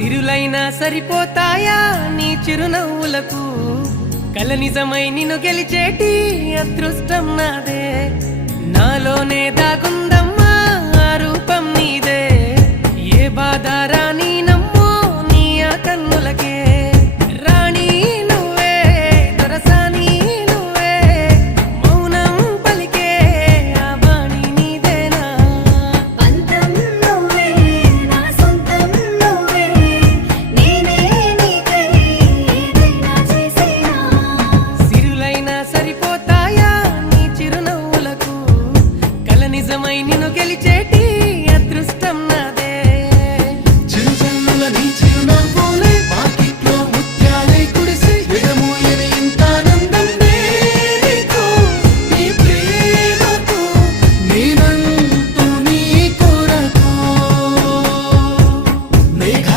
సిరులైనా సరిపోతాయా నీ చిరునవ్వులకు కల నిజమై నిన్ను గెలిచేటి అదృష్టం నాదే నాలోనే దాగుందమ్మా ఆ రూపం నీదే ఏ బాధ రాని